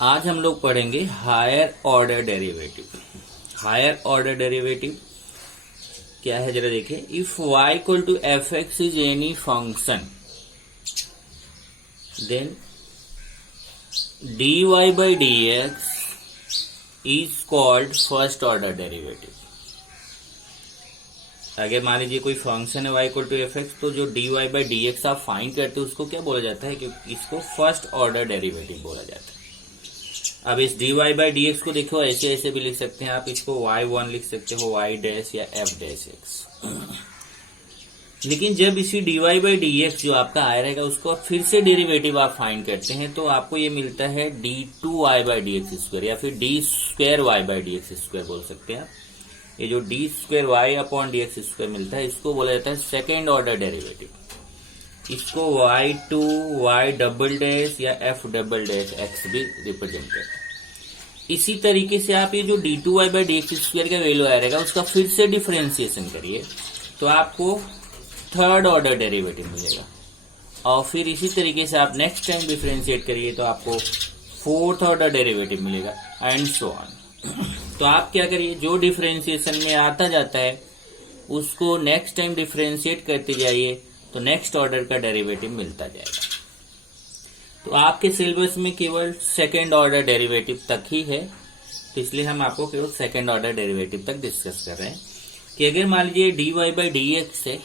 आज हम लोग पढ़ेंगे higher order derivative. Higher order derivative क्या है जरा देखिए। If y equal to f x is any function then dy by d x is called first order derivative. अगर मान लीजिए कोई फंक्शन है y equal to f x, तो जो dy बाई डी एक्स आप फाइंड करते हो उसको क्या बोला जाता है कि इसको फर्स्ट ऑर्डर डेरिवेटिव बोला जाता है। अब इस dy बाई डी एक्स को देखो, ऐसे ऐसे भी लिख सकते हैं आप, इसको y1 लिख सकते हो, y डैश या f डैश एक्स। लेकिन जब इसी dy बाई डी एक्स जो आपका आया रहेगा उसको आप फिर से डेरिवेटिव आप फाइंड करते हैं तो आपको ये मिलता है d2y by d x square या फिर d square y by d x square बोल सकते हैं आप। ये जो d square y upon d x square मिलता है इसको बोला जाता है सेकेंड ऑर्डर डेरिवेटिव। इसको y2 y डबल डैश या f डबल डैश x भी रिप्रेजेंट करते हैं। इसी तरीके से आप ये जो d2y by d x square का वैल्यू आ रहेगा उसका फिर से डिफरेंशिएशन करिए तो आपको थर्ड ऑर्डर डेरिवेटिव मिलेगा, और फिर इसी तरीके से आप नेक्स्ट टाइम डिफरेंशिएट करिए तो आपको फोर्थ ऑर्डर डेरिवेटिव मिलेगा एंड सो ऑन। तो आप क्या करिए, जो डिफरेंशिएशन में आता जाता है उसको नेक्स्ट टाइम डिफरेंशिएट करते जाइए तो नेक्स्ट ऑर्डर का डेरिवेटिव मिलता जाएगा। तो आपके सिलेबस में केवल सेकेंड ऑर्डर डेरिवेटिव तक ही है, तो इसलिए हम आपको केवल सेकेंड ऑर्डर डेरिवेटिव तक डिस्कस कर रहे हैं कि अगर मान लीजिए dy बाई डी एक्स से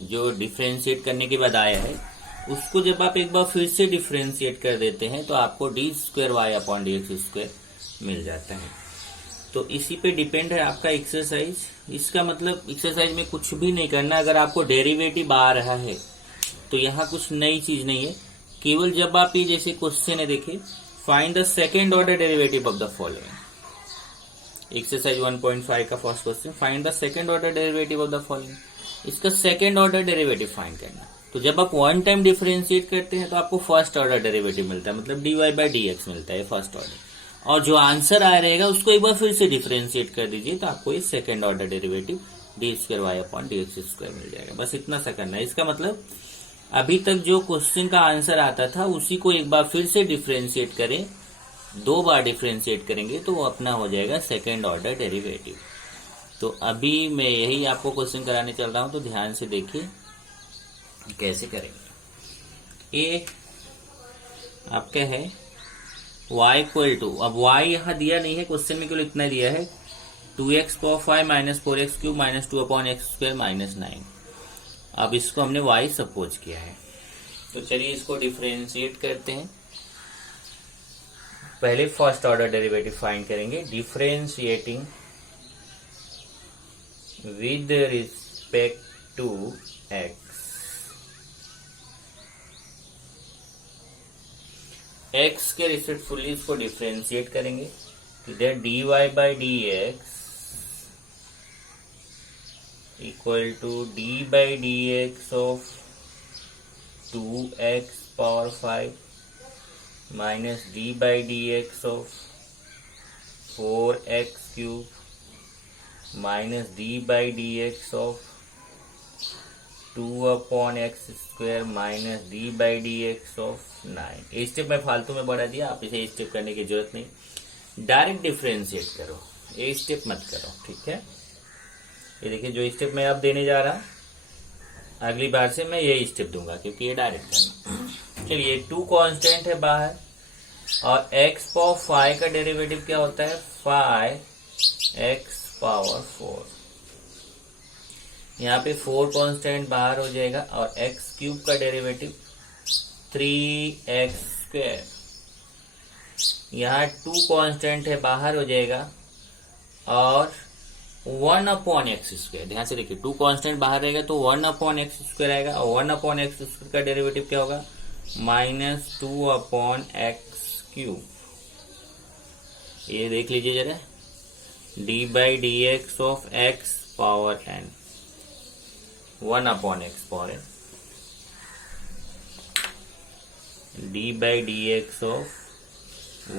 जो डिफरेंशिएट करने के बाद आया है उसको जब आप एक बार फिर से डिफरेंशिएट कर देते हैं तो आपको d square y upon d x square मिल जाता है। तो इसी पे डिपेंड है आपका एक्सरसाइज। इसका मतलब एक्सरसाइज में कुछ भी नहीं करना, अगर आपको डेरिवेटिव आ रहा है तो यहाँ कुछ नई चीज नहीं है, केवल जब आप ये जैसे क्वेश्चन है देखिए, find the second order derivative of the following. Exercise 1.5 का first question, find the second order derivative of the following. इसका सेकेंड ऑर्डर डेरिवेटिव फाइंड करना। तो जब आप वन टाइम डिफरेंशिएट करते हैं तो आपको फर्स्ट ऑर्डर डेरिवेटिव मिलता है, मतलब dy बाई डी एक्स मिलता है फर्स्ट ऑर्डर, और जो आंसर आया रहेगा उसको एक बार फिर से डिफरेंशिएट कर दीजिए तो आपको ये second order derivative d square y upon d x square मिल जाएगा। बस इतना सा करना है। इसका मतलब अभी तक जो क्वेश्चन का आंसर आता था उसी को एक बार फिर से डिफरेंशिएट करें, दो बार डिफरेंशिएट करेंगे तो वो अपना हो जाएगा सेकेंड ऑर्डर डेरिवेटिव। तो अभी मैं यही आपको क्वेश्चन कराने चल रहा हूं, तो ध्यान से देखिए कैसे करेंगे। ये आपका है y इक्वल टू, अब y यहाँ दिया नहीं है क्वेश्चन में, केवल इतना दिया है 2x power 5 minus 4x cube minus 2 upon x square minus 9। अब इसको हमने y सपोज किया है, तो चलिए इसको डिफरेंशिएट करते हैं। पहले फर्स्ट ऑर्डर डेरिवेटिव फाइंड करेंगे, differentiating with respect to x। x के रिस्पेक्टफुली इसको डिफरेंशिएट करेंगे, इधर dy by d x equal to d by d x of 2x power 5 minus d by d x of 4x cube minus d by d x of 2 upon x square minus d by d x of 9। ये step मैं फालतू में बढ़ा दिया, आप इसे step करने की जरूरत नहीं, डायरेक्ट डिफरेंशिएट करो, ये स्टेप मत करो, ठीक है। ये देखिए जो स्टेप मैं अब देने जा रहा, अगली बार से मैं यही स्टेप दूंगा क्योंकि ये डायरेक्ट करना। चलिए 2 कांस्टेंट है बाहर, और x पावर 5 का डेरिवेटिव क्या होता है 5x पावर 4। यहाँ पे 4 कांस्टेंट बाहर हो जाएगा और x क्यूब का डेरिवेटिव 3x स्क्वायर। यहाँ 2 कांस्टेंट है बाहर हो जाएगा और 1 अपॉन एक्स स्क्वायर। ध्यान से देखिए 2 कांस्टेंट बाहर रहेगा तो 1 अपॉन एक्स स्क्वायर आएगा, और 1 अपॉन एक्स स्क्वायर का डेरिवेटिव क्या होगा माइनस 2 अपॉन एक्स क्यूब। ये देख लीजिए जरा, d by d x of x power n 1 upon x power n, d by d x of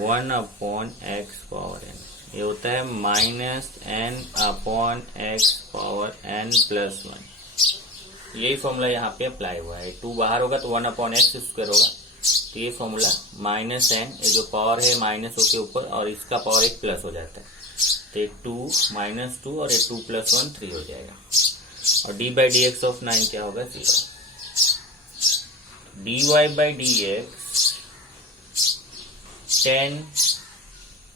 1 upon x power n, ये होता है minus n upon x power n plus 1। यही formula यहाँ पे अप्लाई हुआ है। 2 बाहर होगा तो 1 अपॉन एक्स स्क्वायर होगा, तो ये फॉर्मूला माइनस एन, ये जो पावर है माइनस हो के ऊपर और इसका पावर एक प्लस हो जाता है, तो ये 2 माइनस 2 और ये 2 प्लस 1 3 हो जाएगा। और d by d x of 9 क्या होगा 0। D y by d x 10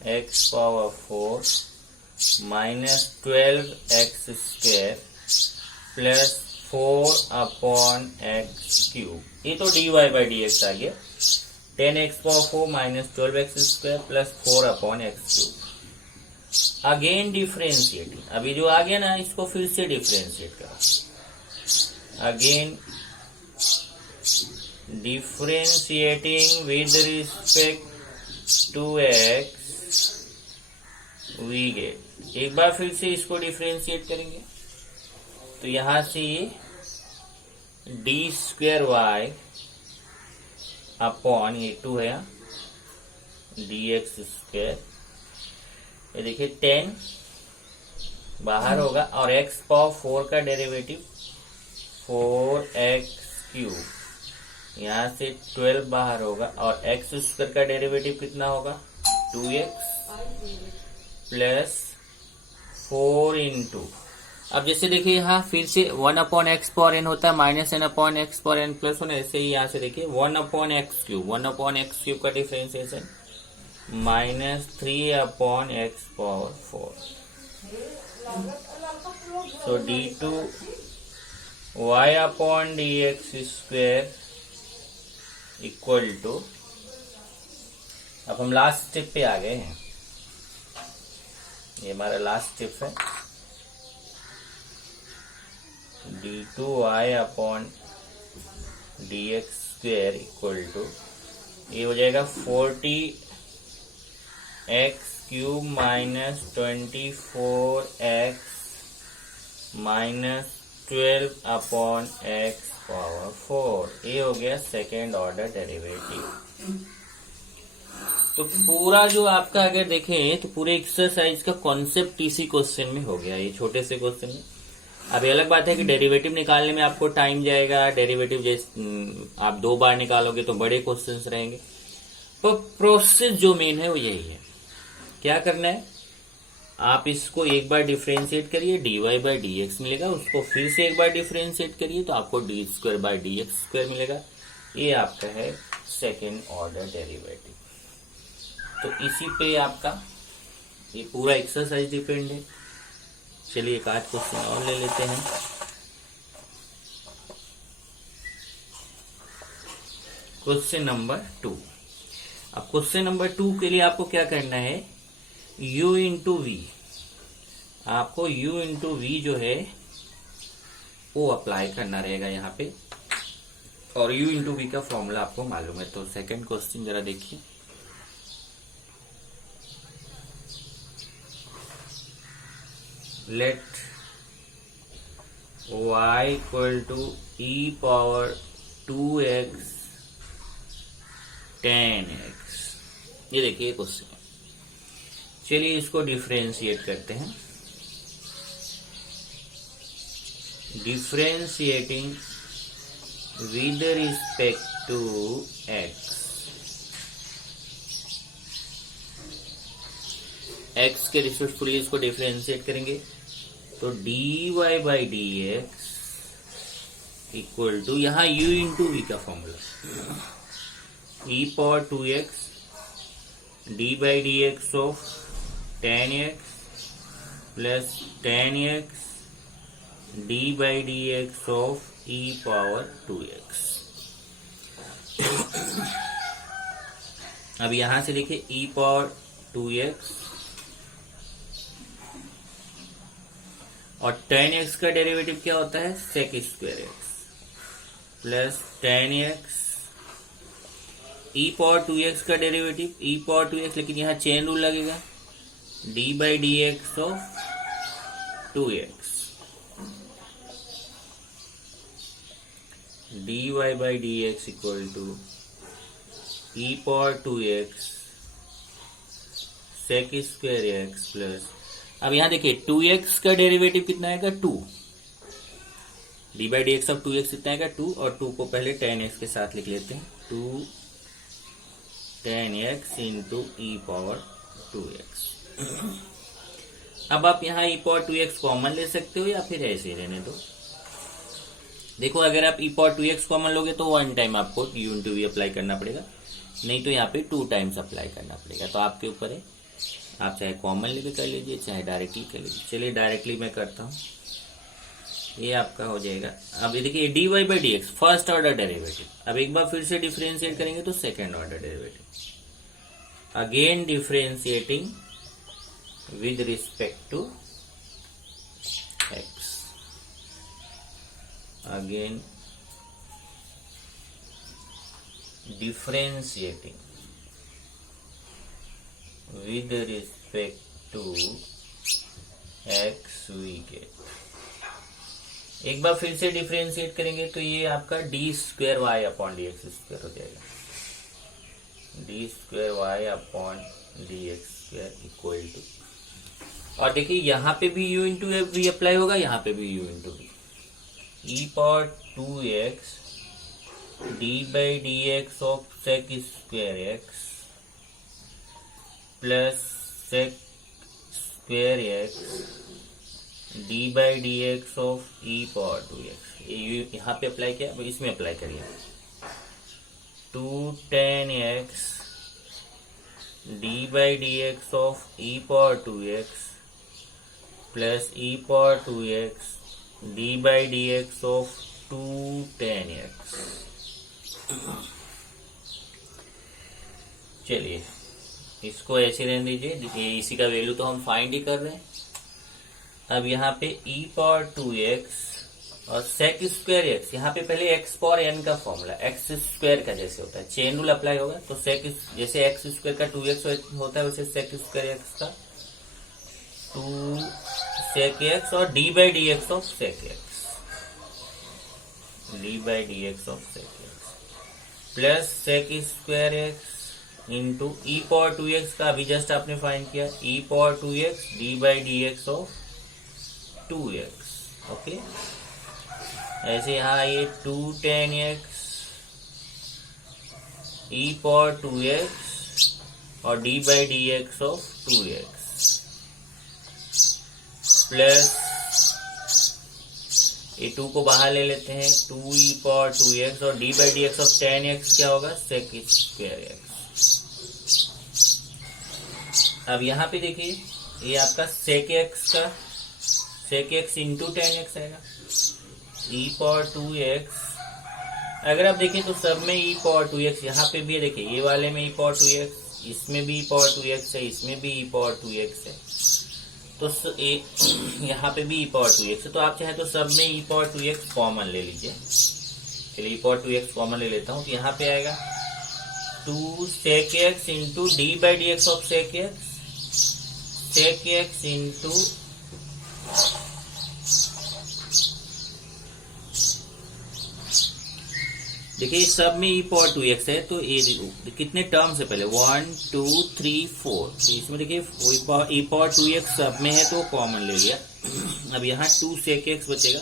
x power 4 minus 12 x square plus 4 upon x cube. ये तो d y by d x आ गया। 10 x power 4 minus 12 x square plus 4 upon x cube. Again differentiating, अभी जो आ गया ना इसको फिर से डिफ्रेंशिएट करो। Again differentiating with respect to x we get. एक बार फिर से इसको डिफ्रेंशिएट करेंगे तो यहां से ये डी स्क्वायर वाई अपॉन ये 2 है डी एक्स स्क्वायर, ये देखिए 10 बाहर होगा और x पावर 4 का डेरिवेटिव 4x क्यूब, यहां से 12 बाहर होगा और x स्क्वायर का डेरिवेटिव कितना होगा 2x प्लस 4 इंटू। अब जैसे देखिए यहाँ फिर से 1 अपॉन एक्स पावर एन होता है minus n upon x power n plus 1, ऐसे ही यहाँ से देखिए 1 upon x cube, 1 upon x cube का differentiation minus 3 upon x power 4। So d2 y upon d x square equal to, अब हम लास्ट स्टेप पे आ गए हैं, ये हमारा लास्ट स्टेप है। d2y upon d x square equal to, ये हो जाएगा 40 x cube minus 24 x minus 12 upon x power 4। ये हो गया सेकेंड ऑर्डर डेरिवेटिव। तो पूरा जो आपका अगर देखें तो पूरे एक्सरसाइज का कॉन्सेप्ट इसी क्वेश्चन में हो गया, ये छोटे से क्वेश्चन में। अब अलग बात है कि डेरिवेटिव निकालने में आपको टाइम जाएगा, डेरिवेटिव जैसे आप 2 बार निकालोगे तो बड़े क्वेश्चंस रहेंगे, पर प्रोसेस जो मेन है वो यही है। क्या करना है, आप इसको एक बार डिफरेंशिएट करिए, d y by d x मिलेगा, उसको फिर से एक बार डिफरेंशिएट करिए तो आपको d square by d x square मिलेगा। ये आपका है सेकेंड ऑर्डर डेरिवेटिव। तो इसी पे आपका ये पूरा एक्सरसाइज डिपेंड है। चलिए एक आध क्वेश्चन और ले लेते हैं। Question number 2। अब क्वेश्चन नंबर 2 के लिए आपको क्या करना है, u इंटू वी, आपको u इंटू वी जो है वो अप्लाई करना रहेगा यहाँ पे, और u इंटू वी का फॉर्मूला आपको मालूम है। तो सेकंड क्वेश्चन जरा देखिए, let y equal to e power 2x tan x, ये देखिए क्वेश्चन है। चलिए इसको डिफरेंशिएट करते हैं। Differentiating with respect to x, x के रिस्पेक्टफुली इसको डिफरेंशिएट करेंगे तो d y by d x equal to, यहां u इंटू वी का formula e power 2x d by d x of tan x plus tan x d by d x of e power 2x। अब यहां से देखिए e power 2x और tan x का derivative क्या होता है sec square x plus tan x, e power 2x का डेरिवेटिव e पावर 2x, लेकिन यहाँ चेन रूल लगेगा d by d x of 2x, dy by d x equal to e power 2x sec square x plus, अब यहां देखिए 2x का derivative कितना आएगा 2, d by d x of 2x कितना आएगा 2, और 2 को पहले tan x के साथ लिख लेते हैं 2 10x into e power 2x। अब आप यहाँ ई पावर 2x कॉमन ले सकते हो या फिर ऐसे ही रहने दो। देखो अगर आप ई पावर 2x कॉमन लोगे तो 1 टाइम आपको u इंटू वी अप्लाई करना पड़ेगा, नहीं तो यहाँ पे 2 टाइम्स अप्लाई करना पड़ेगा। तो आपके ऊपर है, आप चाहे कॉमन लेके कर लीजिए चाहे डायरेक्टली कर लीजिए। चलिए डायरेक्टली मैं करता हूँ, ये आपका हो जाएगा। अब ये देखिए dy by d x first order derivative, अब एक बार फिर से डिफरेंशिएट करेंगे तो second order derivative, again differentiating with respect to x, again differentiating with respect to x we get। एक बार फिर से डिफरेंशिएट करेंगे तो ये आपका d square y upon d x square हो जाएगा, d square y upon d x square equal to, और देखिए यहाँ पे भी u इंटू वी अप्लाई होगा, यहाँ पे भी u into v, e power 2x d by d x of sec square x plus sec square x d by d x of e power 2x। ये यहाँ पे अप्लाई किया, अब इसमें अप्लाई करिए, 2 10x D by d x of e power 2x plus E power 2x d by d x of 2 10x। चलिए इसको ऐसे रहने दीजिए, इसी का वैल्यू तो हम फाइंड ही कर रहे हैं। अब यहाँ पे e पावर 2x और सेक स्क्वायर एक्स, यहाँ पे पहले x पावर n का फॉर्मूला x स्क्वायर का जैसे होता है, चेन रूल अप्लाई होगा, तो सेक जैसे x स्क्वायर का 2x होता है वैसे सेक स्क्वायर एक्स का 2 सेक एक्स और d by d x of sec x, d by d x of sec x plus sec square x into e power 2x का अभी जस्ट आपने फाइंड किया, e power 2x d by d x of 2x। Okay, ऐसे यहाँ आइए 2 10x e power 2x और d by d x of 2x plus ये 2 को बाहर ले लेते हैं, 2 ई पावर 2x और d by d x of 10x क्या होगा, सेक स्क्वायर एक्स। अब यहाँ पे देखिए ये आपका सेक एक्स का सेक एक्स इंटू 10x आएगा, ई पावर 2x। अगर आप देखें तो सब में ई पावर 2x, यहाँ पे भी देखिए ये वाले में ई पावर 2x, इसमें भी ई पावर 2x है, इसमें भी ई पावर 2x है, तो यहाँ पे भी ई पावर 2x है। तो आप चाहे तो सब में ई पावर 2x कॉमन ले लीजिए। चलिए ई पावर 2x कॉमन ले लेता हूँ, तो यहाँ पे आएगा 2 sec x into d by d x of sec x, sec x into देखिए सब में ई पावर 2x है, तो ये कितने टर्म से पहले 1 2 3 4, तो इसमें देखिए ई पावर 2x सब में है तो कॉमन ले लिया। अब यहाँ 2 सेक एक्स बचेगा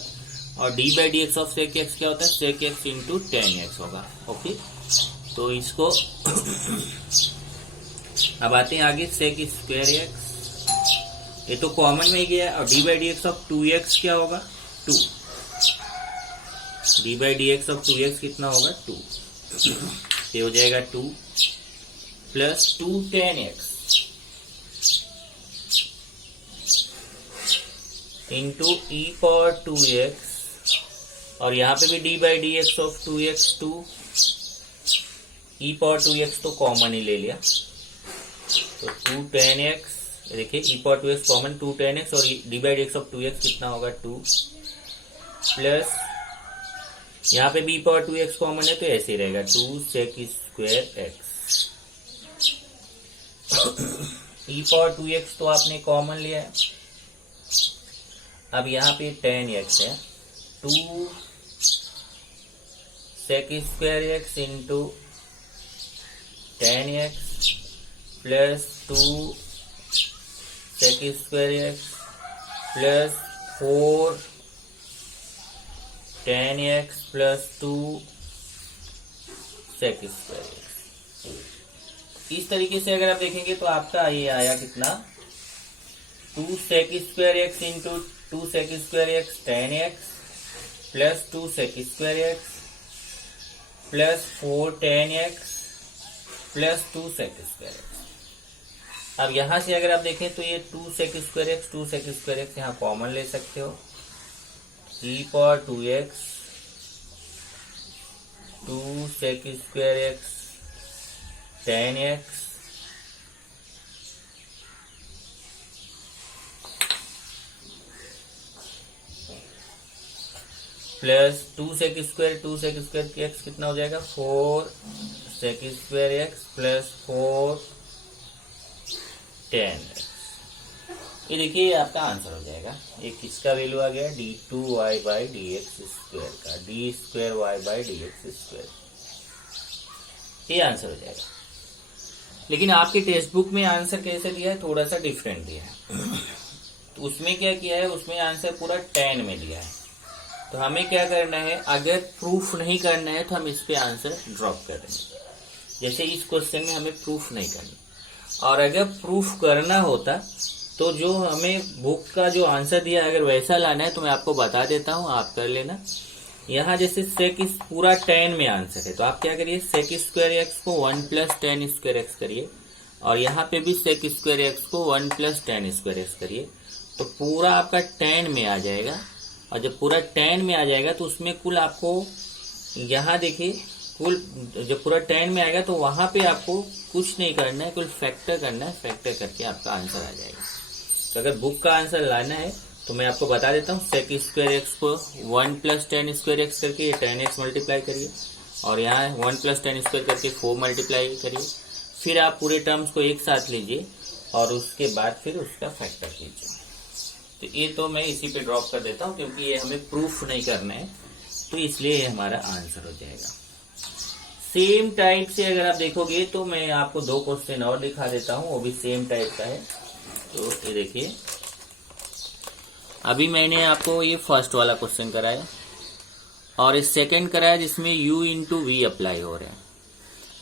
और d by d x of sec x क्या होता है, सेक एक्स इंटू 10x होगा। ओके, तो इसको अब आते हैं आगे, सेक स्क्वायर एक्स ये तो कॉमन में ही गया, और d by d x of 2x क्या होगा, 2, d by d x of 2x कितना होगा, 2, ये हो जाएगा 2 plus 2 10x into e power 2x, और यहाँ पे भी D by d x of 2x 2, E power 2x तो कॉमन ही ले लिया, तो 2 10x, देखिए ई पावर 2x कॉमन, 2 10x और d by d x of 2x कितना होगा, 2 प्लस यहाँ पे बी पावर 2x कॉमन है तो ऐसे ही रहेगा, 2 सेक स्क्वायर एक्स। ई पावर 2x तो आपने कॉमन लिया है, अब यहाँ पे 10x है, 2 sec square x into 10x plus 2 sec square x plus 4 10x plus 2 sec square x. इस तरीके से अगर आप देखेंगे तो आपका ये आया कितना, 2 sec square x into 2 sec square x tan x plus 2 sec square x plus 4 tan x plus 2 sec square x. अब यहां से अगर आप देखें तो ये 2 sec square x 2 sec square x यहाँ कॉमन ले सकते हो, e⁴2x 2 sec square x tan x plus 2 sec square x कितना हो जाएगा, 4 sec square x plus 4 tan x। ये देखिए ये आपका आंसर हो जाएगा। ये किसका वैल्यू आ गया, d2y by d x square का, d square y by d x square. ये आंसर हो जाएगा। लेकिन आपके टेक्स्ट बुक में आंसर कैसे दिया है, थोड़ा सा डिफरेंट दिया है। तो उसमें क्या किया है, उसमें आंसर पूरा 10 में दिया है। तो हमें क्या करना है, अगर प्रूफ नहीं करना है तो हम इस पे आंसर ड्रॉप कर देंगे। जैसे इस क्वेश्चन में हमें प्रूफ नहीं करना, और अगर प्रूफ करना होता तो जो हमें बुक का जो आंसर दिया अगर वैसा लाना है तो मैं आपको बता देता हूं, आप कर लेना। यहाँ जैसे sec इस पूरा 10 में आंसर है तो आप क्या करिए, sec स्क्वायर एक्स को 1 प्लस tan स्क्वायर एक्स करिए, और यहाँ पे भी sec स्क्वायर एक्स को 1 प्लस tan स्क्वायर एक्स करिए, तो पूरा आपका 10 में आ जाएगा। और जब पूरा 10 में आ जाएगा तो उसमें कुल आपको यहाँ देखिए, कुल जब पूरा 10 में आएगा तो वहां पे आपको कुछ नहीं करना है, कुल फैक्टर करना है, फैक्टर करके आपका आंसर आ जाएगा। तो अगर बुक का आंसर लाना है तो मैं आपको बता देता हूँ, sec स्क्वायर एक्स को 1 प्लस tan स्क्वायर एक्स करके ये tan x मल्टीप्लाई करिए, और यहाँ 1 प्लस tan स्क्वायर करके 4 मल्टीप्लाई करिए, फिर आप पूरे टर्म्स को एक साथ लीजिए और उसके बाद फिर उसका फैक्टर कीजिए। तो ये तो मैं इसी पे ड्रॉप कर देता हूँ क्योंकि ये हमें प्रूफ नहीं करना है, तो इसलिए ये हमारा आंसर हो जाएगा। सेम टाइप से अगर आप देखोगे तो मैं आपको 2 क्वेश्चन और दिखा देता हूँ, वो भी सेम टाइप का है। तो ये देखिए, अभी मैंने आपको ये फर्स्ट वाला क्वेश्चन कराया और इस सेकंड कराया जिसमें u इंटू वी अप्लाई हो रहा है।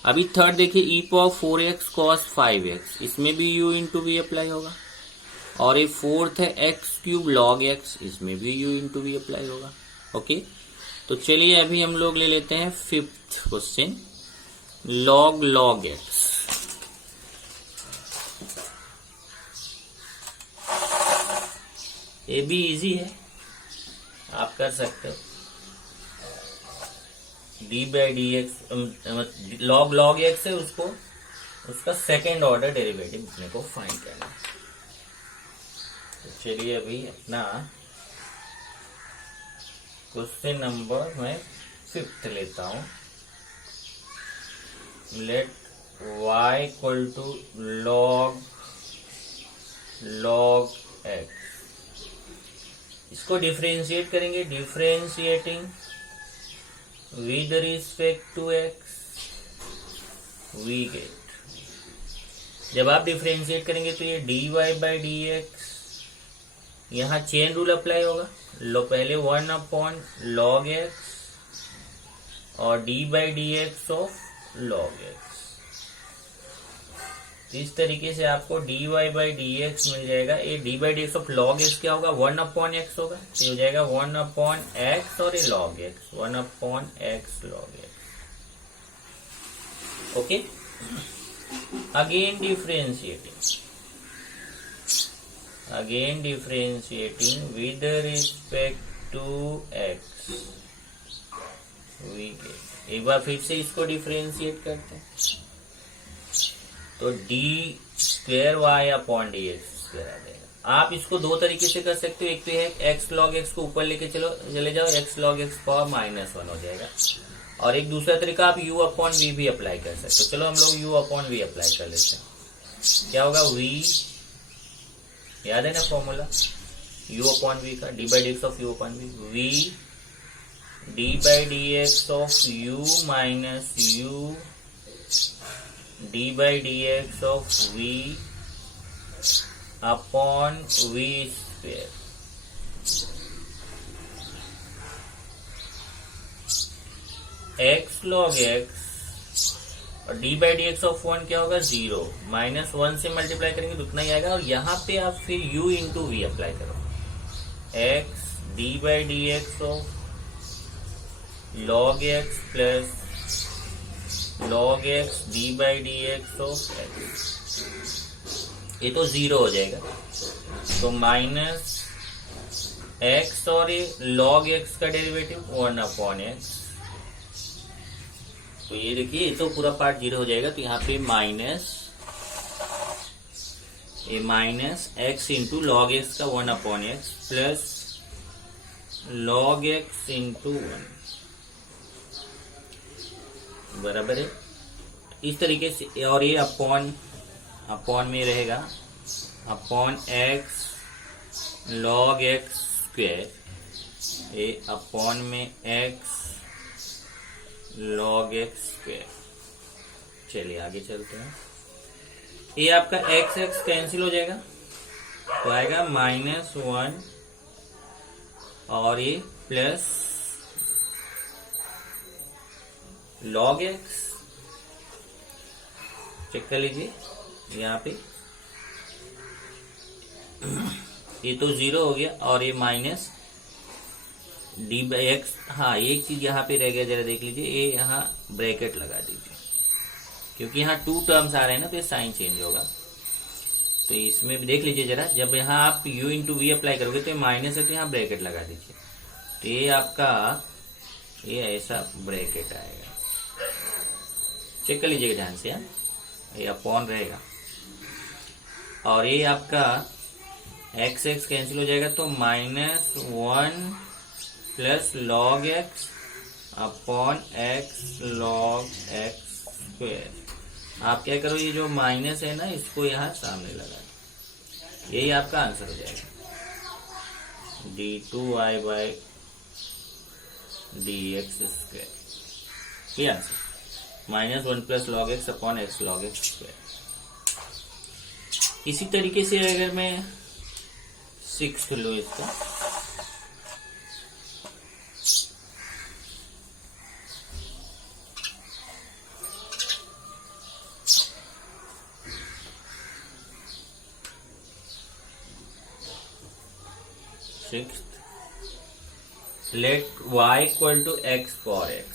अभी थर्ड देखिए, e⁴x cos 5x, इसमें भी u इंटू वी अप्लाई होगा। और ये फोर्थ है x³ log x, इसमें भी u इंटू वी अप्लाई होगा। ओके, तो चलिए अभी हम लोग ले लेते हैं फिफ्थ क्वेश्चन, log x। ये भी इजी है, आप कर सकते हो। D by d x log x है, उसको उसका सेकेंड ऑर्डर डेरिवेटिव अपने को फाइंड करना है। तो चलिए अभी अपना क्वेश्चन नंबर मैं 5th लेता हूं। Let y equal to log x, इसको डिफरेंशिएट करेंगे, differentiating with respect to x we get. जब आप डिफरेंशिएट करेंगे तो ये dy बाई डी एक्स, यहाँ चेन रूल अप्लाई होगा। पहले 1 अपॉन log x और d by d x of log x। इस तरीके से आपको dy बाई डी एक्स मिल जाएगा। ये d by d x of log x क्या होगा, 1 अपॉन x होगा, तो ये हो जाएगा 1 अपॉन x और ये log x, 1 अपॉन x log x। Okay, again differentiating with respect to x we get. एक बार फिर से इसको डिफरेंशिएट करते हैं, तो d square y upon d x square आ जाएगा। आप इसको 2 तरीके से कर सकते हो, एक तो है x log x को ऊपर लेके चले जाओ, x log x पावर -1 हो जाएगा, और एक दूसरा तरीका आप u अपॉन v भी अप्लाई कर सकते हो। चलो हम लोग u अपॉन v अप्लाई कर लेते हैं। क्या होगा, v, याद है ना फॉर्मूला u अपॉन v का, d by d x of u upon v, v d by d x of u minus u d by d x of v upon v square. x log x और d by d x of 1 क्या होगा 0, -1 से multiply करेंगे तो उतना ही आएगा। और यहाँ पे आप फिर u इंटू वी अप्लाई करो, x d by d x of log x plus log x d by d x of x, ये तो 0 हो जाएगा। तो माइनस x और ये log x का डेरिवेटिव 1/x, तो ये देखिए ये तो पूरा पार्ट 0 हो जाएगा। तो यहाँ पे minus x into log x का 1/x plus log x into 1 बराबर है इस तरीके से। और ये अपॉन में रहेगा upon x log x square, ये अपॉन में x log x स्क्वायर। चलिए आगे चलते हैं। ये आपका x कैंसिल हो जाएगा तो आएगा -1 और ये प्लस log x, चेक कर लीजिए यहाँ पे ये तो 0 हो गया और ये माइनस डी बाई एक्स। हाँ एक चीज यहाँ पे रह गया, जरा देख लीजिए, ये यहाँ ब्रैकेट लगा दीजिए क्योंकि यहाँ 2 टर्म्स आ रहे हैं ना, तो ये साइन चेंज होगा। तो इसमें भी देख लीजिए जरा, जब यहाँ आप u इंटू वी अप्लाई करोगे तो ये माइनस है तो यहाँ ब्रैकेट लगा दीजिए। तो ये आपका ये ऐसा ब्रैकेट आएगा, चेक कर लीजिएगा ध्यान से। ये अपॉन रहेगा और ये आपका x कैंसिल हो जाएगा तो -1 plus log x upon x log x square. आप क्या करो, ये जो माइनस है ना इसको यहाँ सामने लगा, यही आपका आंसर हो जाएगा d2y by d x square. ये answer -1 plus log x upon x log x square. इसी तरीके से अगर मैं 6 लूँ इसका, let y equal to x for x,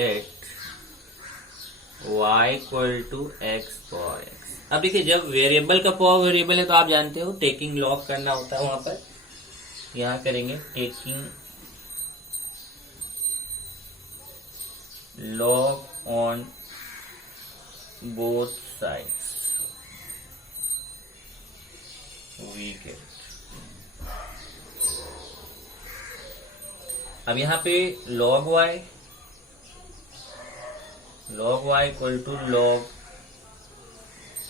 let y equal to x for x। अब देखिए जब वेरिएबल का पावर वेरिएबल है तो आप जानते हो टेकिंग लॉग करना होता है, वहां पर यहां करेंगे taking log on both sides, we get. अब यहां पे log y equal to log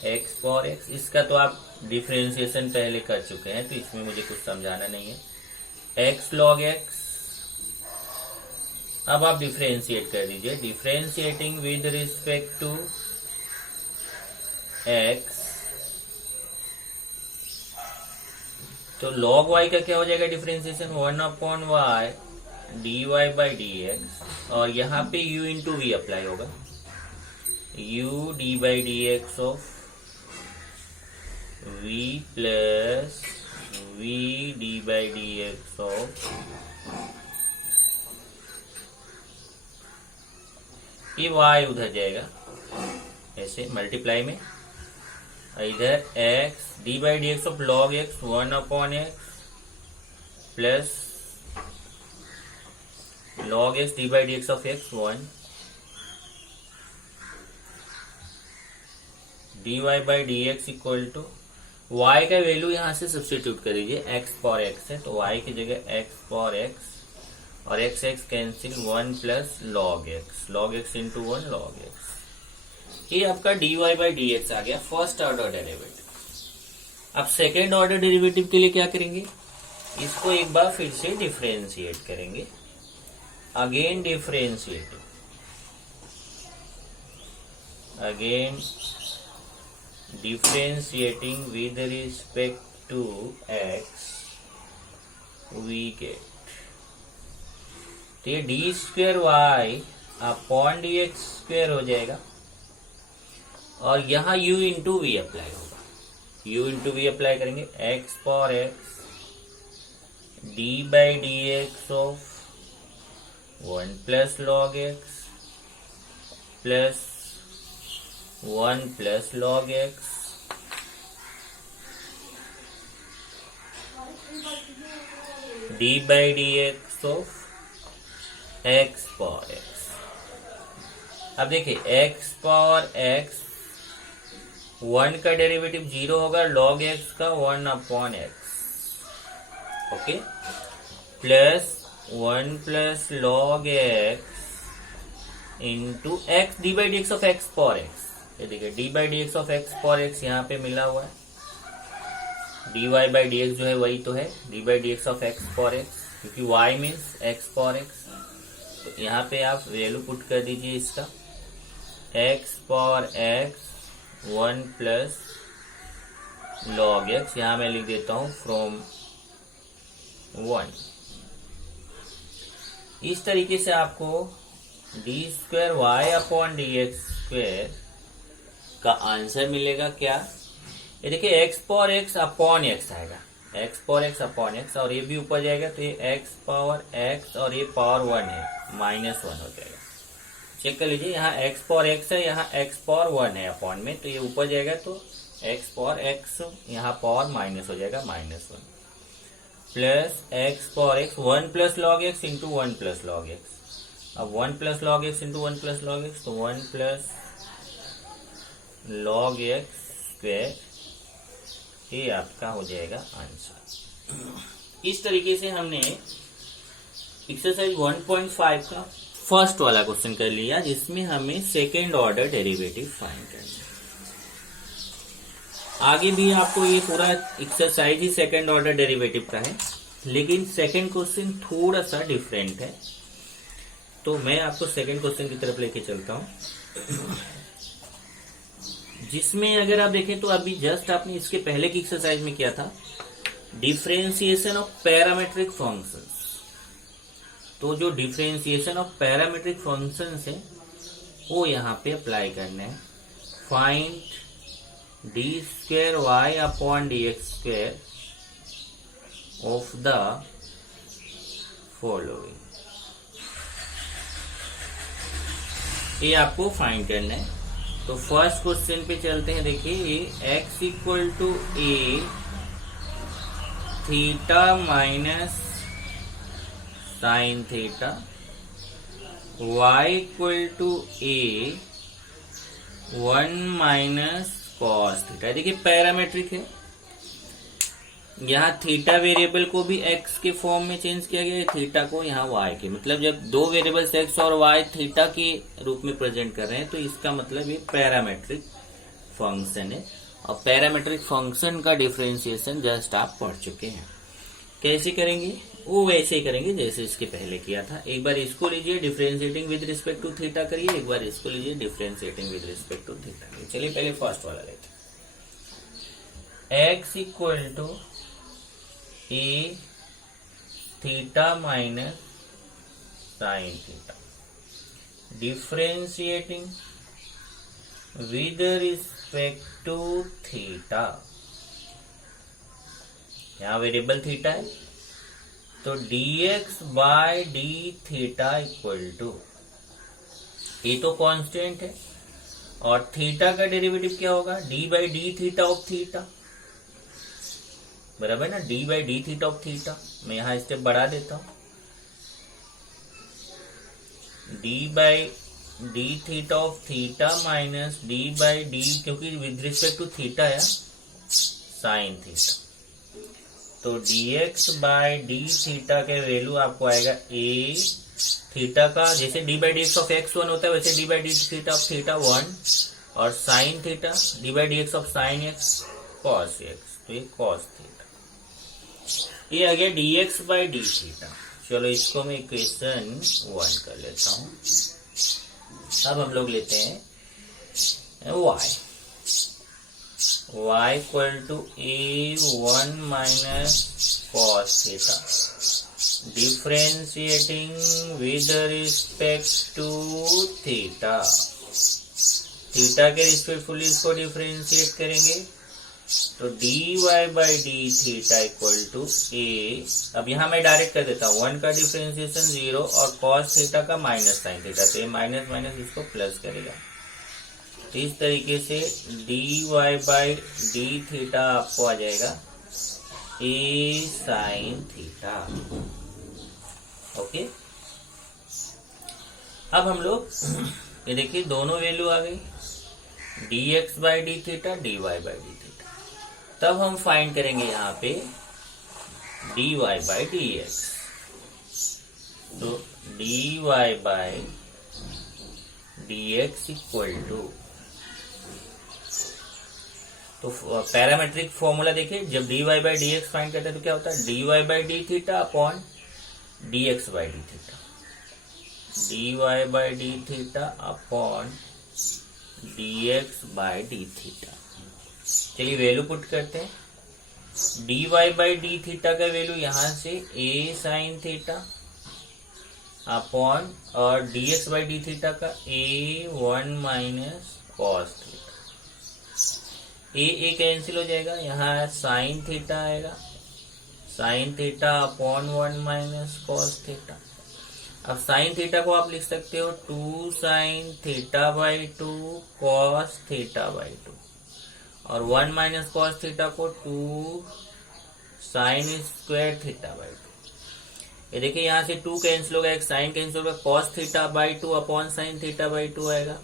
x for x, इसका तो आप डिफरेंशिएशन पहले कर चुके हैं तो इसमें मुझे कुछ समझाना नहीं है। x log x, अब आप डिफरेंशिएट कर दीजिए, differentiating with respect to x, तो log y का क्या हो जाएगा differentiation 1/y dy by d x, और यहाँ पे u इंटू वी अप्लाई होगा, u d by d x of v plus v d by d x of, ये y उधर जाएगा ऐसे मल्टीप्लाई में, इधर x d by d x of log x 1/x plus log x d by d x of x 1 dy by d x equal to y का value यहां से substitute कर दीजिए, x फॉर x है तो y की जगह x for x और x cancel 1 plus log x into 1 log x। ये आपका dy बाई डी एक्स आ गया फर्स्ट ऑर्डर डेरिवेटिव। अब सेकेंड ऑर्डर डेरिवेटिव के लिए क्या करेंगे, इसको एक बार फिर से डिफरेंशिएट करेंगे, again differentiating, again differentiating with respect to x we get. तो ये d square y upon d x square हो जाएगा, और यहाँ u इंटू वी अप्लाई होगा। u इंटू वी अप्लाई करेंगे, x power x d by d x of 1 plus log x plus 1 plus log x d by d x of x power x. अब देखिए x power x 1 का derivative 0 होगा, log x का 1 upon x, okay, plus 1 plus log x into x d by d x of x power x. ये देखिए d by d x of x power x यहाँ पे मिला हुआ है, d y by d x जो है वही तो है d by d x of x power x, क्योंकि y means x power x. तो यहाँ पे आप वैल्यू पुट कर दीजिए इसका, x power x 1 plus log x, यहाँ मैं लिख देता हूं फ्रॉम 1। इस तरीके से आपको d square y upon d x square का आंसर मिलेगा। क्या, ये देखिए x power x upon x आएगा, x power x upon x, और ये भी ऊपर जाएगा तो ये एक्स पावर एक्स और ये पावर 1 है, -1 हो जाएगा। चेक कर लीजिए, यहाँ एक्स पावर एक्स है, यहाँ एक्स पावर 1 है अपॉन में, तो ये ऊपर जाएगा तो एक्स पावर एक्स यहाँ पावर माइनस हो जाएगा, -1 plus x power x 1 plus log x into 1 plus log x. अब 1 plus log x into 1 plus log x, तो 1 प्लस लॉग एक्स स्क्वायर, ये आपका हो जाएगा आंसर। इस तरीके से हमने एक्सरसाइज 1.5 का फर्स्ट वाला क्वेश्चन कर लिया, जिसमें हमें सेकेंड ऑर्डर डेरिवेटिव फाइंड करना है। आगे भी आपको ये पूरा एक्सरसाइज ही सेकेंड ऑर्डर डेरिवेटिव का है, लेकिन सेकेंड क्वेश्चन थोड़ा सा डिफरेंट है, तो मैं आपको सेकेंड क्वेश्चन की तरफ लेके चलता हूं, जिसमें अगर आप देखें तो अभी जस्ट आपने इसके पहले की एक्सरसाइज में किया था डिफरेंशिएशन ऑफ पैरामेट्रिक फंक्शंस। तो जो डिफरेंशिएशन ऑफ पैरामेट्रिक फंक्शंस है वो यहाँ पे अप्लाई करना है। Find d square y upon d x square of the following, ये आपको फाइंड करना है। तो फर्स्ट क्वेश्चन पे चलते हैं। देखिए x equal to a theta minus sine theta, y equal to a 1 minus cos theta. देखिए पैरामेट्रिक है, यहाँ थीटा वेरिएबल को भी x के फॉर्म में चेंज किया गया है, थीटा को यहाँ y के, मतलब जब दो वेरिएबल्स x और y थीटा के रूप में प्रेजेंट कर रहे हैं तो इसका मतलब ये पैरामेट्रिक फंक्शन है। और पैरामेट्रिक फंक्शन का डिफरेंशिएशन जस्ट आप पढ़ चुके हैं। कैसे करेंगे, वो वैसे ही करेंगे जैसे इसके पहले किया था। एक बार इसको लीजिए differentiating with respect to theta करिए, एक बार इसको लीजिए differentiating with respect to theta करिए। चलिए पहले फर्स्ट वाला लेते हैं। x equal to a theta minus sine theta, differentiating with respect to theta. यहां वेरिएबल थीटा है तो dx by d theta equal to, ये तो कांस्टेंट है, और थीटा का डेरिवेटिव क्या होगा, D by d theta of theta, बराबर ना, D by d theta of theta. मैं यहां स्टेप बढ़ा देता हूं, d by d theta of theta minus d by D, क्योंकि विद रिस्पेक्ट टू थीटा है, साइन थीटा। तो dx बाय डी थीटा के वैल्यू आपको आएगा ए थीटा का, जैसे D by d x of x 1 होता है वैसे D by d theta of theta 1, और sine theta D by d x of sine x cos x, तो ये कॉस थीटा। ये आ गया dx बाई डी थीटा। चलो इसको मैं इक्वेशन 1 कर लेता हूं। अब हम लोग लेते हैं y equal to a 1 minus cos theta differentiating with respect to theta, theta के रिस्पेक्टफुली इसको डिफ्रेंशिएट करेंगे तो dy by d theta equal to a. अब यहां मैं डायरेक्ट कर देता हूं, 1 का डिफ्रेंशिएशन 0 और cos थीटा का माइनस साइन थीटा, तो ये माइनस माइनस इसको प्लस करेगा। तो इस तरीके से dy बाई डी थीटा आपको आ जाएगा ए साइन थीटा। ओके, अब हम लोग ये देखिए दोनों वैल्यू आ गई, dx by d theta, dy by d theta. तब हम फाइंड करेंगे यहाँ पे dy बाई dx। तो dy by dx equal to, तो पैरामेट्रिक फॉर्मूला देखिए, जब dy बाई dx फाइंड करते हैं तो क्या होता है, dy by d theta upon dx by d theta, dy by d theta upon dx by d theta. चलिए वैल्यू पुट करते हैं, dy बाई डी थीटा का वैल्यू यहां से a साइन थीटा अपॉन और dx बाई डी थीटा का a1 minus cos theta. ए cancel हो जाएगा, यहाँ साइन थीटा आएगा, sine theta upon 1 minus cos theta. अब साइन थीटा को आप लिख सकते हो 2 sine theta by 2 cos theta by 2, और 1 माइनस कॉस थीटा को 2 साइन स्क्वायर थीटा बाई 2। ये देखिए यहाँ से 2 कैंसिल होगा, एक साइन कैंसिल होगा, cos theta by 2 upon sine theta by 2 आएगा।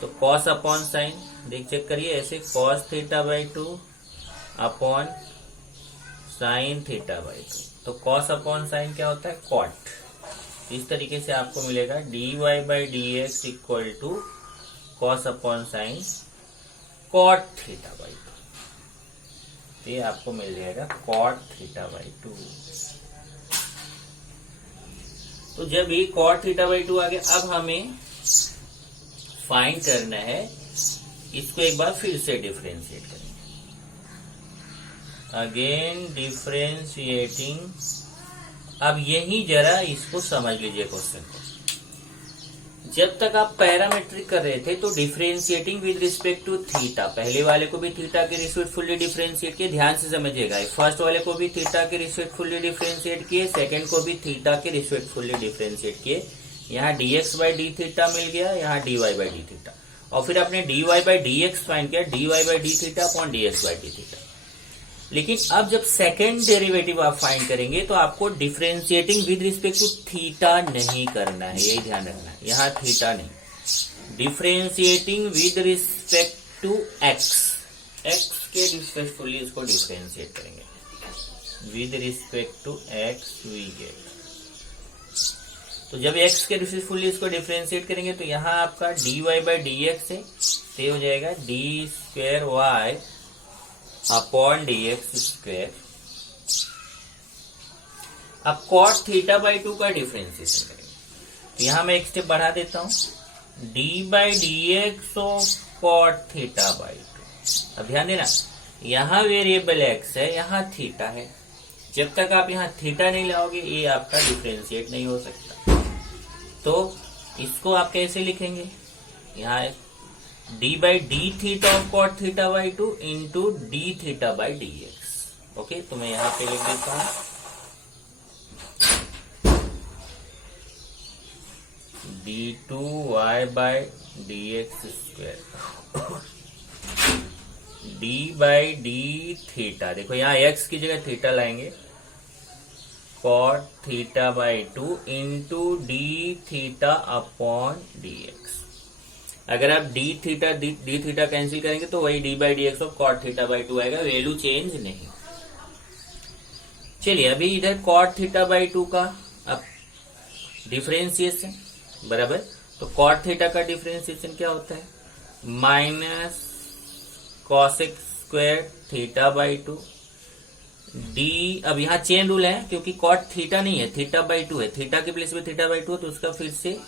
तो कॉस अपॉन साइन, देख चेक करिए ऐसे, cos theta by 2 upon sine theta by 2। तो कॉस अपॉन साइन क्या होता है, कॉट। इस तरीके से आपको मिलेगा dy by d x equal to cos upon sine cot theta by 2। ये आपको मिल जाएगा कॉट थीटा बाई 2। तो जब ये कॉट थीटा बाई 2 आ गया, अब हमें फाइंड करना है, इसको एक बार फिर से डिफरेंशिएट करेंगे, अगेन डिफरेंशिएटिंग। अब यही जरा इसको समझ लीजिए क्वेश्चन को, जब तक आप पैरामेट्रिक कर रहे थे तो differentiating with respect to theta, पहले वाले को भी थीटा के रिस्पेक्ट फुल्ली डिफरेंशिएट किए, ध्यान से समझिएगा, फर्स्ट वाले को भी थीटा के रिस्पेक्ट फुल्ली डिफरेंशिएट किए, सेकंड को भी थीटा के रिस्पेक्ट फुल्ली डिफरेंशिएट किए। यहाँ dx बाई डी थीटा मिल गया, यहाँ dy बाई डी थीटा, और फिर आपने dy बाई dx फाइंड किया, dy by d theta upon dx by d theta. लेकिन अब जब सेकेंड डेरिवेटिव आप फाइंड करेंगे तो आपको differentiating with respect to theta नहीं करना है, यही ध्यान रखना है, यहाँ थीटा नहीं, differentiating with respect to x, x के रिस्पेक्टफुली इसको डिफरेंशिएट करेंगे, with respect to x we get. तो जब x के रिस्पेक्टफुली इसको डिफरेंशिएट करेंगे तो यहाँ आपका dy बाई डी एक्स है, तो हो जाएगा d square y upon d x square. अब कॉट थीटा बाई 2 का डिफरेंशिएशन करेंगे, तो यहां मैं एक स्टेप बढ़ा देता हूं, d by d x of cot theta by 2। अब ध्यान देना, यहां वेरिएबल x है, यहां थीटा है, जब तक आप यहां थीटा नहीं लाओगे ये आपका डिफरेंशिएट नहीं हो सकता। तो इसको आप कैसे लिखेंगे, यहाँ d by d theta of cot theta by 2 into d theta by d x. Okay, तो मैं यहाँ पे लिख देता हूं d2y by d x square, d by d theta, देखो यहाँ x की जगह थीटा लाएंगे, cot theta by 2 into d theta upon d x. अगर आप डी थीटा कैंसिल करेंगे तो वही d by d x of cot theta by 2 आएगा, वैल्यू चेंज नहीं। चलिए अभी इधर कॉट थीटा बाई 2 का अब डिफरेंशिएशन बराबर, तो कॉट थीटा का डिफरेंशिएशन क्या होता है, minus cosec square theta by 2 D. अब यहाँ चेन रूल है क्योंकि कॉट थीटा नहीं है, थीटा बाई 2 है, थीटा के प्लेस में थीटा बाई 2 है, तो उसका फिर से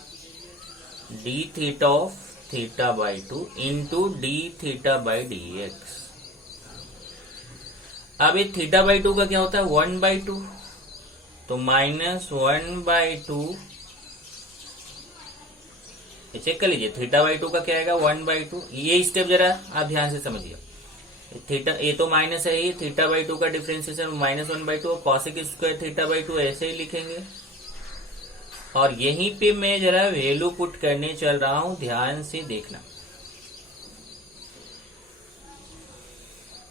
D theta of theta by 2 into d theta by d x. अब ये थीटा बाई 2 का क्या होता है, 1 बाई 2, तो -1/2, चेक कर लीजिए θ/2 का क्या आएगा 1/2। ये स्टेप जरा आप ध्यान से समझिए। थीटा ये तो माइनस है, ये θ/2 का डिफरेंशिएशन -1/2 और कॉसेक स्क्वायर θ/2 ऐसे ही लिखेंगे। और यहीं पे मैं जरा वैल्यू पुट करने चल रहा हूं, ध्यान से देखना।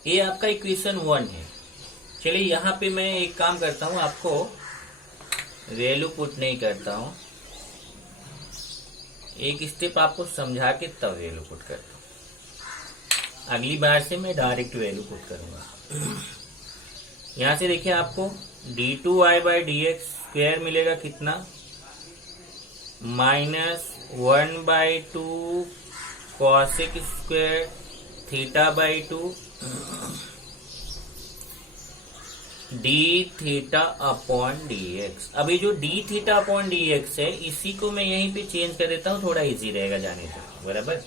ये आपका इक्वेशन 1 है। चलिए यहां पे मैं एक काम करता हूं, आपको वैल्यू पुट नहीं करता हूं, एक स्टेप आपको समझा के तब वैल्यू पुट करता हूं। अगली बार से मैं डायरेक्ट वैल्यू पुट करूंगा। यहां से देखिए आपको d2y/dx स्क्वायर मिलेगा कितना, -1/2 कॉसेक स्क्वायर θ/2 dθ/dx। अभी जो dθ/dx है इसी को मैं यहीं पे चेंज कर देता हूं, थोड़ा इजी रहेगा जाने का, बराबर।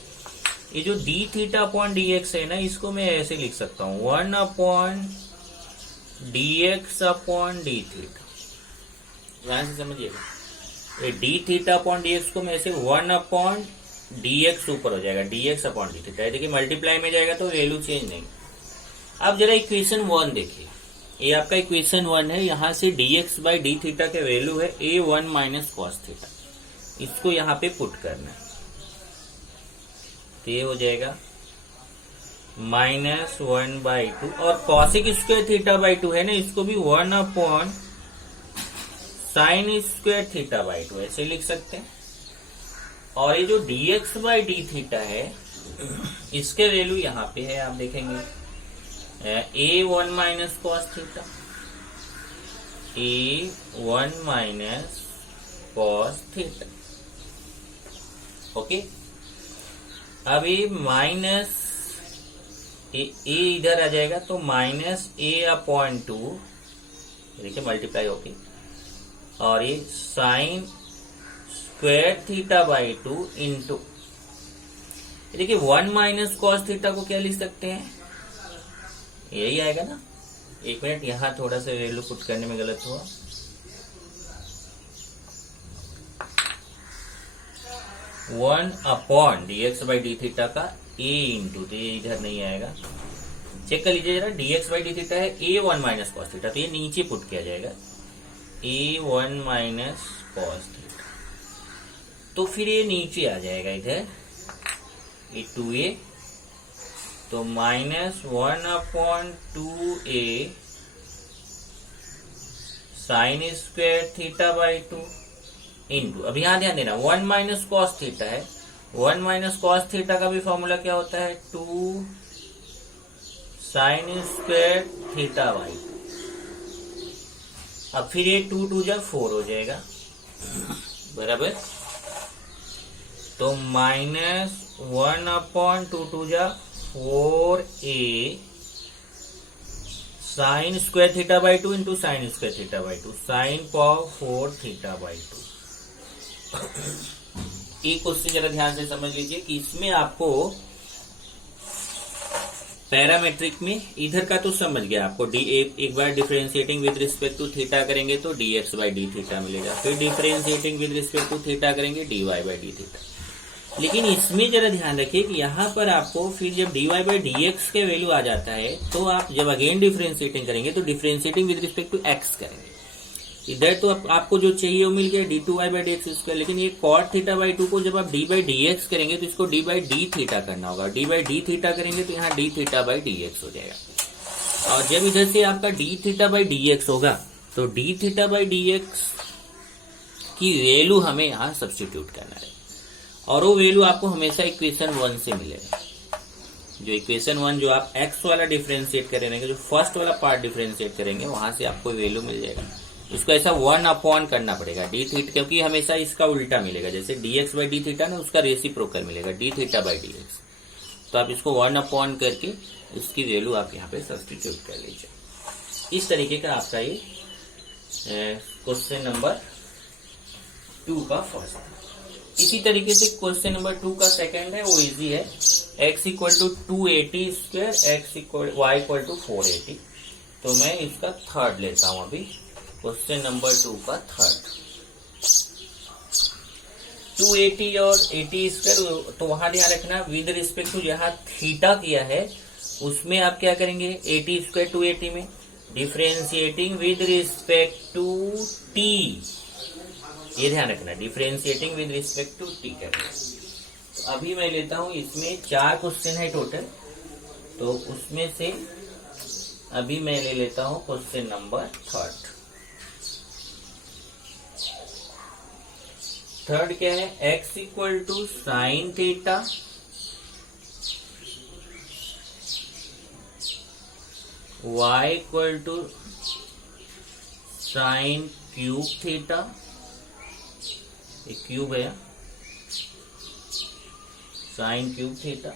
ये जो dθ/dx है ना, इसको मैं ऐसे लिख सकता हूं 1/dx/dθ। ध्यान से समझिएगा, ये dθ/dx को मैं ऐसे 1/dx ऊपर हो जाएगा dx/dθ। देखिए मल्टीप्लाई में जाएगा तो वैल्यू चेंज नहीं। अब जरा इक्वेशन 1 देखिए, ये आपका इक्वेशन 1 है। यहां से dx/dθ के वैल्यू है a1 माइनस कॉस थीटा, इसको यहां पे पुट करना है। तो ये हो जाएगा -1/2 और कॉसेक स्क्वायर θ/2 है ना, इसको भी 1/sin स्क्वायर θ/2 ऐसे लिख सकते हैं। और ये जो dx/dθ है इसके वैल्यू यहाँ पे है, आप देखेंगे a1 minus cos theta, a1 minus cos theta. Okay, अब ये माइनस ए इधर आ जाएगा तो -a/2, देखिए मल्टीप्लाई होके, और ये साइन स्क्वायर θ/2 इंटू, देखिए 1 माइनस कॉस थीटा को क्या लिख सकते हैं, यही आएगा ना। एक मिनट, यहां थोड़ा सा वैल्यू पुट करने में गलत हुआ। वन अपॉन dx/dθ का a इंटू, तो ये इधर नहीं आएगा, चेक कर लीजिए जरा। dx/dθ है a1 माइनस कॉस थीटा, तो ये नीचे पुट किया जाएगा a1 माइनस कॉस थीटा। तो फिर ये नीचे आ जाएगा इधर ये 2a, तो -1/2a साइन स्क्वायर θ/2 इंटू, अब यहां ध्यान देना 1 माइनस कॉस थीटा है, 1 माइनस कॉस थीटा का भी फॉर्मूला क्या होता है 2 साइन स्क्वायर θ/2। अब फिर ये 2 2 जा 4 हो जाएगा, बराबर। तो -1/2 जा 4a sine square θ/2 into sine square θ/2, sine power 4 θ/2। एक क्वेश्चन जरा ध्यान से समझ लीजिए कि इसमें आपको पैरामेट्रिक में इधर का तो समझ गया आपको, एक बार differentiating with respect to theta करेंगे तो dx/dθ मिलेगा, फिर differentiating with respect to theta करेंगे dy/dθ। लेकिन इसमें जरा ध्यान रखिए कि यहाँ पर आपको फिर जब dy/dx के वैल्यू आ जाता है तो आप जब अगेन डिफरेंशिएटिंग करेंगे तो differentiating with respect to x करेंगे। इधर तो आपको जो चाहिए वो मिल गया d2y/dx², लेकिन ये cot θ/2 को जब आप d/dx करेंगे तो इसको d/dθ करना होगा, d/dθ करेंगे तो यहाँ dθ/dx हो जाएगा। और जब इधर से आपका dθ/dx होगा तो dθ/dx की वैल्यू हमें यहाँ सब्स्टिट्यूट करना है, और वो वैल्यू आपको हमेशा इक्वेशन 1 से मिलेगा। जो इक्वेशन 1 जो आप x वाला डिफरेंशिएट करेंगे, जो फर्स्ट वाला पार्ट डिफरेंशिएट करेंगे, वहां से आपको वैल्यू मिल जाएगा। इसको ऐसा 1 अपॉन करना पड़ेगा dθ, क्योंकि हमेशा इसका उल्टा मिलेगा, जैसे dx/dθ ना उसका रेसिप्रोकल मिलेगा dθ/dx। तो आप इसको 1 अपॉन करके इसकी वैल्यू आप यहाँ पे सब्स्टिट्यूट कर लीजिए। इस तरीके का आपका ये क्वेश्चन नंबर 2 का फर्स्ट। इसी तरीके से क्वेश्चन नंबर 2 का सेकंड है, वो इजी है। x = 280 square, y = 480। तो मैं इसका थर्ड लेता हूं अभी क्वेश्चन नंबर 2 का थर्ड। 280 और 80 स्क्वायर, तो वहां ध्यान रखना विद रिस्पेक्ट टू जहां थीटा किया है उसमें आप क्या करेंगे 80 स्क्वायर 280 में differentiating with respect to t, ये ध्यान रखना differentiating with respect to t करेंगे। तो अभी मैं लेता हूं, इसमें 4 क्वेश्चन है टोटल, तो उसमें से अभी मैं ले लेता हूं क्वेश्चन नंबर थर्ड क्या है, x equal to sine theta y equal to sine cube theta, एक क्यूब है साइन क्यूब थीटा,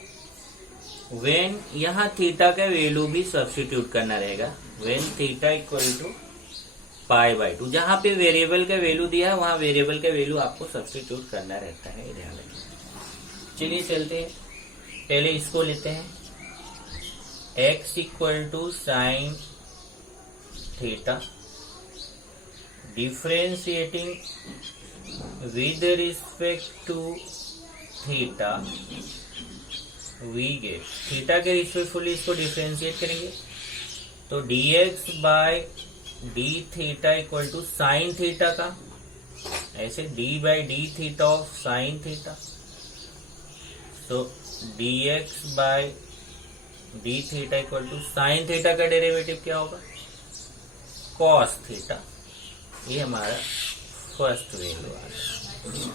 वेन यहां थीटा का वैल्यू भी सब्स्टिट्यूट करना रहेगा, when theta equal to pi by 2, जहां पे वेरिएबल का वैल्यू दिया है वहां वेरिएबल का वैल्यू आपको सब्स्टिट्यूट करना रहता है, ध्यान रखिए। चलिए चलते हैं, पहले इसको लेते हैं, x equal to sine theta differentiating with respect to theta, we get theta के रिस्पेक्टफुली इसको डिफरेंशिएट करेंगे तो dx by d theta equal to sine theta का, ऐसे d by d theta of sine theta, तो dx by d theta equal to sine theta का derivative क्या होगा कॉस थीटा, ये हमारा फर्स्ट वैल्यू आ गया।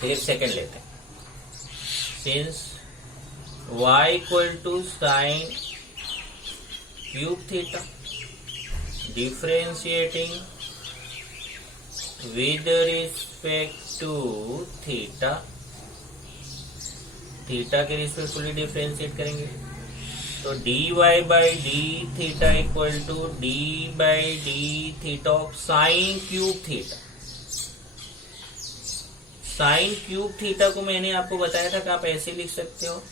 फिर सेकंड लेते हैं, since y equal to sine cube theta differentiating with respect to theta, theta के रिस्पेक्टफुली डिफरेंशिएट करेंगे तो dy by d theta equal to d by d theta of sine cube theta. Sine cube theta को मैंने आपको बताया था कि आप ऐसे लिख सकते हो,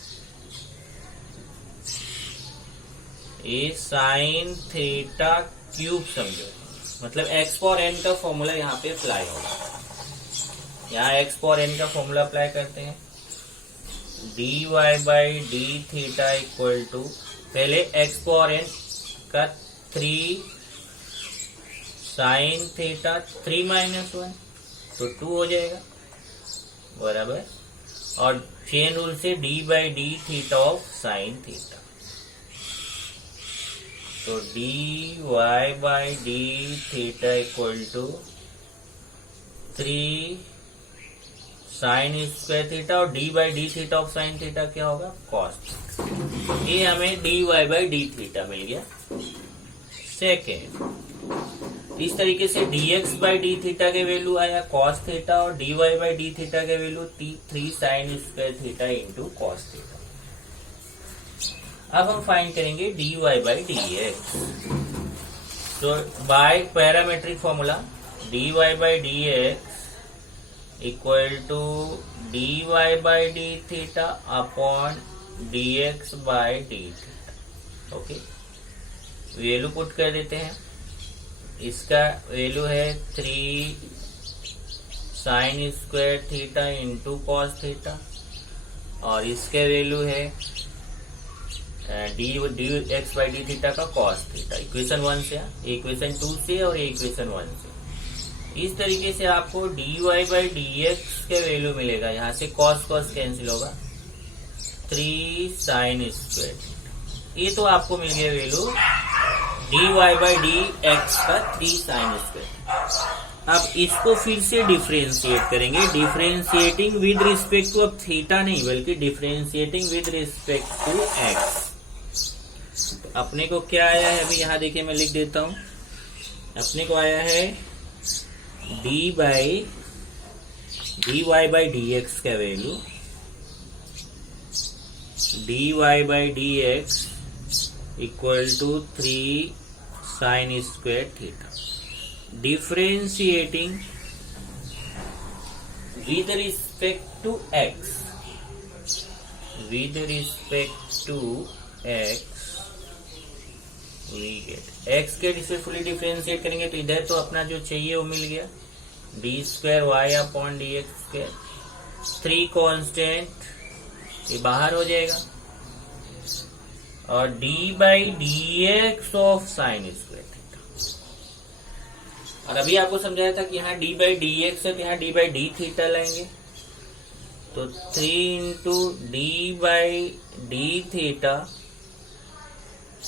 ये साइन थीटा क्यूब समझो, मतलब x पावर n का फॉर्मूला यहाँ पे अप्लाई होगा, यहाँ x पावर n का फॉर्मूला अप्लाई करते हैं, dy by d theta equal to पहले x पावर n का 3 साइन थीटा 3 माइनस 1 तो 2 हो जाएगा बराबर, और चेन रूल से d by d theta of sine theta, तो dy by d theta equal to 3 sine square theta और d by d theta of sine theta क्या होगा कॉस, ये हमें dy बाई डी थीटा मिल गया। सेकेंड, इस तरीके से dx बाई डी थीटा के वैल्यू आया कॉस थीटा और dy बाई डी थीटा के value 3 sine square theta into cos theta. अब हम फाइंड करेंगे dy बाई dx, तो by parametric formula dy by dx equal to dy by d theta upon dx by d theta. Okay, value put कर देते हैं, इसका value है 3 sine square theta into cos theta और इसके value है d x by d theta का cos theta, equation 1 से, इक्वेशन 2 से और इक्वेशन 1 से। इस तरीके से आपको dy बाई डी एक्स के वैल्यू मिलेगा, यहाँ से कॉस कॉस कैंसिल होगा 3 साइन स्क्वायर थीटा, ये तो आपको मिल गया value dy by d x का 3 साइन स्क्वायर। अब इसको फिर से डिफरेंशिएट करेंगे, डिफरेंशिएटिंग विद रिस्पेक्ट टू, अब थीटा नहीं बल्कि differentiating with respect to x. तो अपने को क्या आया है, अभी यहाँ देखिए मैं लिख देता हूं, अपने को आया है dy बाई डी एक्स का value dy by d x equal to 3 sine square theta, differentiating with respect to x, with respect to x we get x के जिससे फुली डिफरेंशिएट करेंगे तो इधर तो अपना जो चाहिए वो मिल गया, d square y upon d x square, 3 constant ये बाहर हो जाएगा, और d by d x of sine square theta. और अभी आपको समझाया था कि यहाँ डी बाई डी एक्स है तो यहाँ डी बाई डी थीटा लेंगे, तो 3 into d by d theta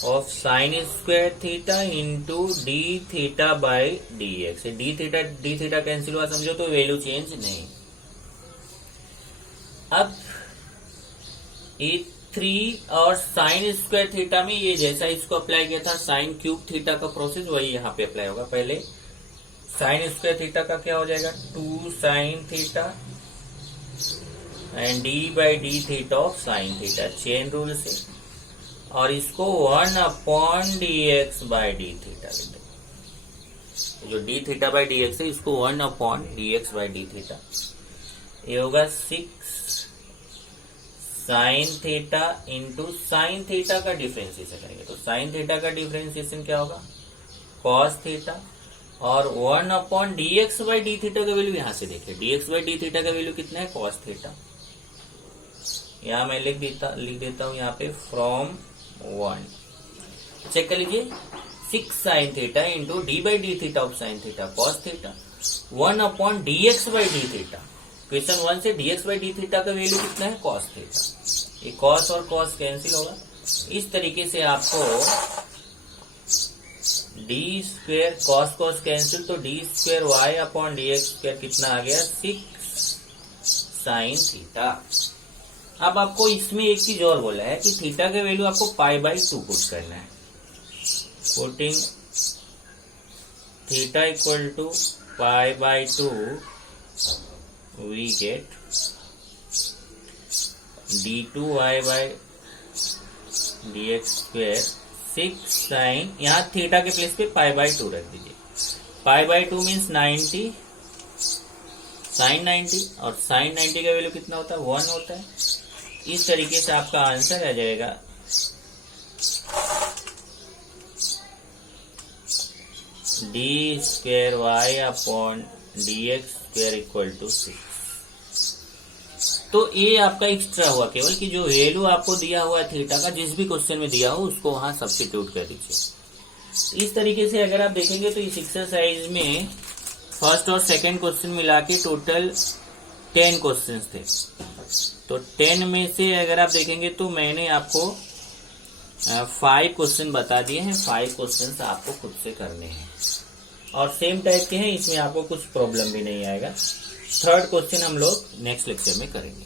of sine square theta into d theta by d x. D theta cancel हुआ समझो, तो वैल्यू चेंज नहीं। अब ये 3 और साइन स्क्वायर थीटा में ये जैसा इसको अप्लाई किया था साइन क्यूब थीटा का प्रोसेस, वही यहाँ पे अप्लाई होगा। पहले साइन स्क्वायर थीटा का क्या हो जाएगा, 2 sine theta and D by d theta of sine theta, chain rule से, और इसको 1 upon d x by d theta लिख दो। जो D theta by d x है इसको 1 upon d x by d theta, ये होगा 6 sine theta into sine theta का डिफरेंशिएशन करेंगे तो साइन थीटा का डिफरेंशिएशन क्या होगा, कॉस थीटा, और 1 upon d x by d theta का वैल्यू यहां से देखिए, D x by d theta का वैल्यू कितना है, कॉस थीटा। यहां मैं लिख देता हूं यहाँ पे फ्रॉम 1, चेक कर लीजिए, 6 sine theta into d by d theta of sine theta cos theta, 1 upon d x by d theta. Question 1 से d x by d theta का वैल्यू कितना है, कॉस थीटा। ये कॉस और कॉस कैंसिल होगा। इस तरीके से आपको d square cos cos cancel, तो d square y upon d x square कितना आ गया, 6 साइन थीटा। अब आपको इसमें एक चीज और बोला है कि थीटा के वैल्यू आपको पाई बाई 2 पुट करना है। Putting theta equal to pi by 2 we get d2y by d x square 6 sine, यहाँ थीटा के प्लेस पे पाई बाई 2 रख दीजिए। पाई बाई 2 मीन्स 90 साइन 90, और साइन 90 का वैल्यू कितना होता है, 1 होता है। इस तरीके से आपका आंसर आ जाएगा d square y upon d x square equal to 6। तो ये आपका एक्स्ट्रा हुआ केवल कि जो वैल्यू आपको दिया हुआ है थीटा का, जिस भी क्वेश्चन में दिया हो उसको वहां सब्स्टिट्यूट कर दीजिए। इस तरीके से अगर आप देखेंगे तो इस एक्सरसाइज में फर्स्ट और सेकंड क्वेश्चन मिला के टोटल 10 क्वेश्चंस थे। तो 10 में से अगर आप देखेंगे तो मैंने आपको 5 क्वेश्चन बता दिए हैं। 5 क्वेश्चन आपको खुद से करने हैं और सेम टाइप के हैं, इसमें आपको कुछ प्रॉब्लम भी नहीं आएगा। थर्ड क्वेश्चन हम लोग नेक्स्ट लेक्चर में करेंगे।